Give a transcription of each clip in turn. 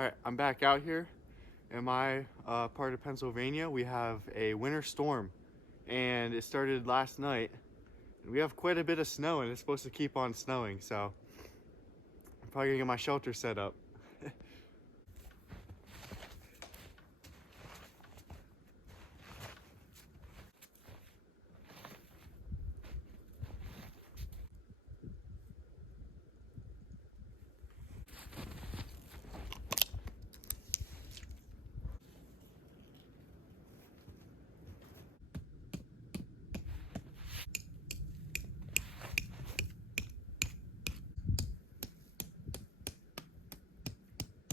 Alright, I'm back out here in my part of Pennsylvania. We have a winter storm and it started last night. We have quite a bit of snow and it's supposed to keep on snowing, so I'm probably gonna get my shelter set up.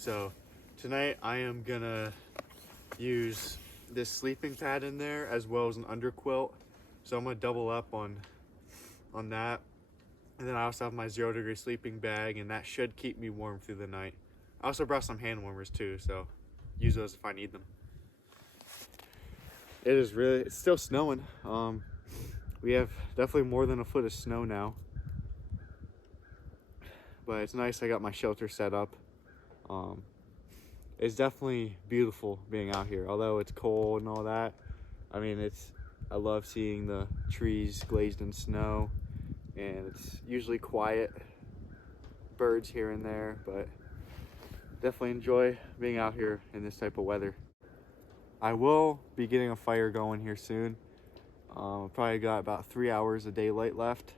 So tonight I am gonna use this sleeping pad in there as well as an underquilt. So I'm gonna double up on that. And then I also have my 0-degree sleeping bag, and that should keep me warm through the night. I also brought some hand warmers too, so use those if I need them. It's still snowing. We have definitely more than a foot of snow now. But it's nice I got my shelter set up. It's definitely beautiful being out here, although it's cold and all that. I mean, I love seeing the trees glazed in snow, and it's usually quiet, birds here and there, but definitely enjoy being out here in this type of weather. I will be getting a fire going here soon. Probably got about 3 hours of daylight left,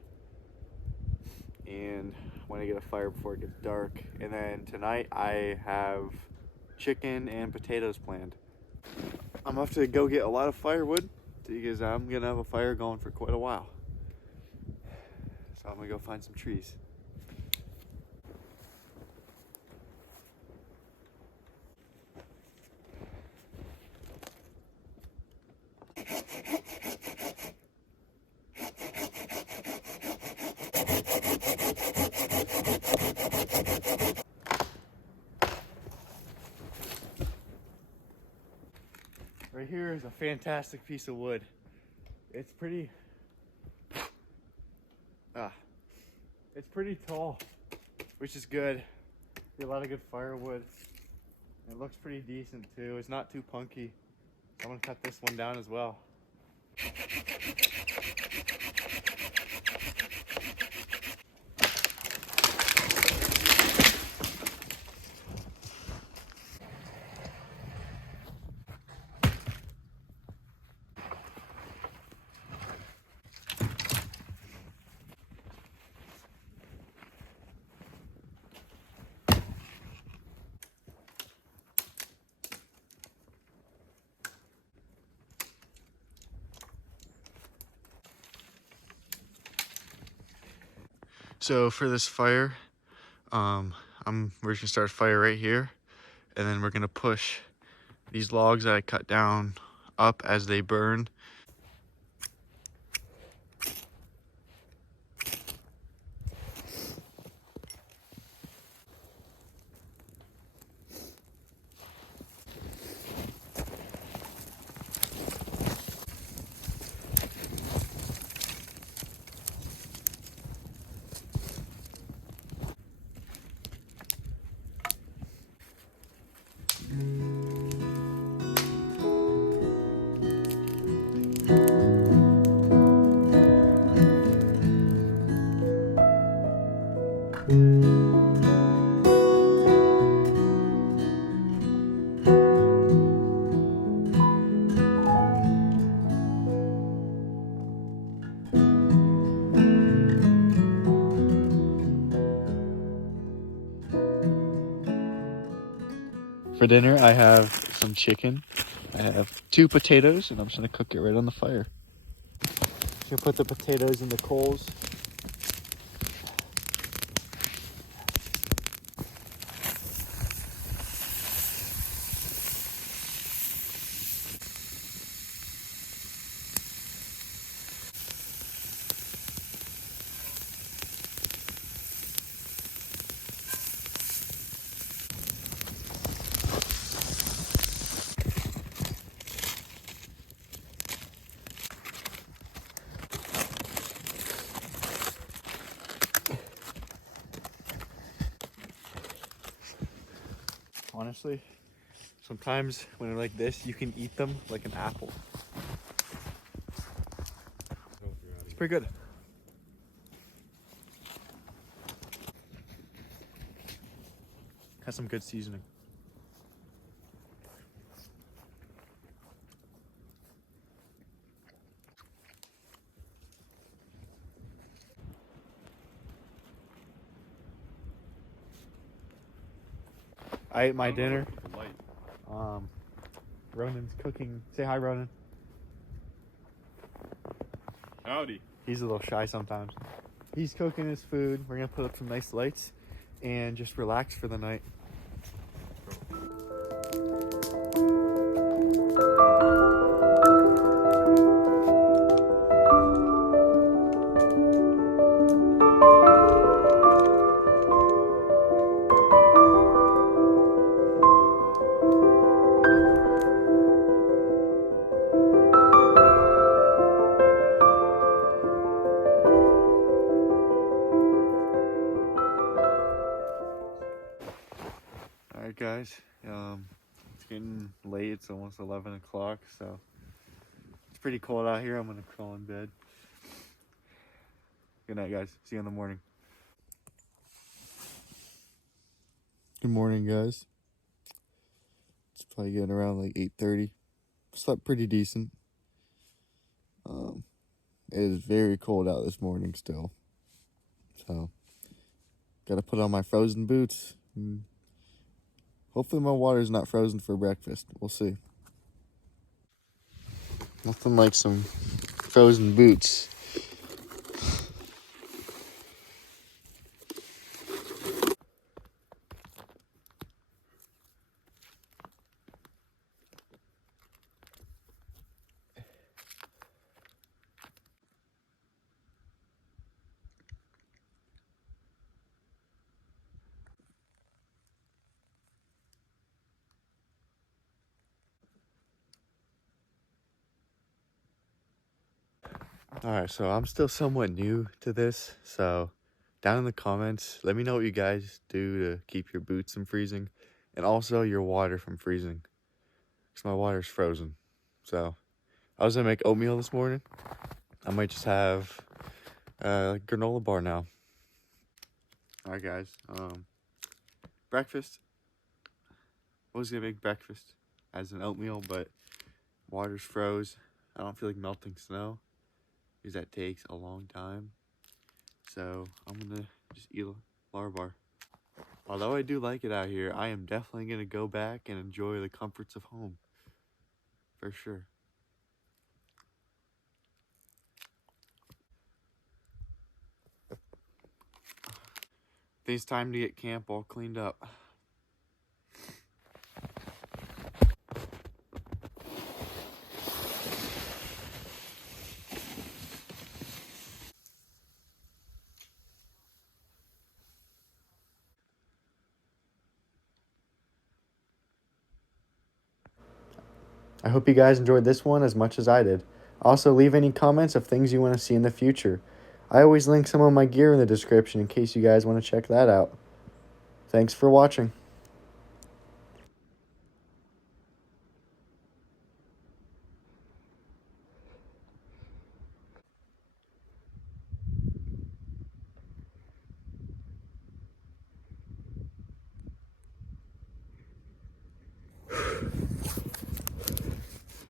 and want to get a fire before it gets dark. And then tonight I have chicken and potatoes planned. I'm gonna have to go get a lot of firewood because I'm gonna have a fire going for quite a while. So I'm gonna go find some trees. Right here is a fantastic piece of wood. It's pretty tall, which is good. Get a lot of good firewood. It looks pretty decent too. It's not too punky. So I'm gonna cut this one down as well. So for this fire, we're gonna start a fire right here, and then we're gonna push these logs that I cut down up as they burn. For dinner, I have some chicken. I have 2 potatoes, and I'm just gonna cook it right on the fire. Gonna put the potatoes in the coals. Honestly, sometimes when they're like this, you can eat them like an apple. It's pretty good. Has some good seasoning. I ate my dinner. Ronan's cooking. Say hi, Ronan. Howdy. He's a little shy sometimes. He's cooking his food. We're gonna put up some nice lights and just relax for the night. Alright guys, it's getting late, it's almost 11 o'clock, so it's pretty cold out here. I'm gonna crawl in bed. Good night guys, see you in the morning. Good morning guys. It's probably getting around like 8:30. Slept pretty decent. It is very cold out this morning still, so gotta put on my frozen boots. Hopefully my water's not frozen for breakfast. We'll see. Nothing like some frozen boots. Alright, so I'm still somewhat new to this, so down in the comments, let me know what you guys do to keep your boots from freezing, and also your water from freezing, because my water's frozen. So, I was gonna make oatmeal this morning. I might just have a granola bar now. Alright guys, breakfast. I was gonna make breakfast as an oatmeal, but water's froze. I don't feel like melting snow, because that takes a long time. So I'm gonna just eat a Lar bar. Although I do like it out here, I am definitely gonna go back and enjoy the comforts of home. For sure. I think it's time to get camp all cleaned up. I hope you guys enjoyed this one as much as I did. Also, leave any comments of things you want to see in the future. I always link some of my gear in the description in case you guys want to check that out. Thanks for watching.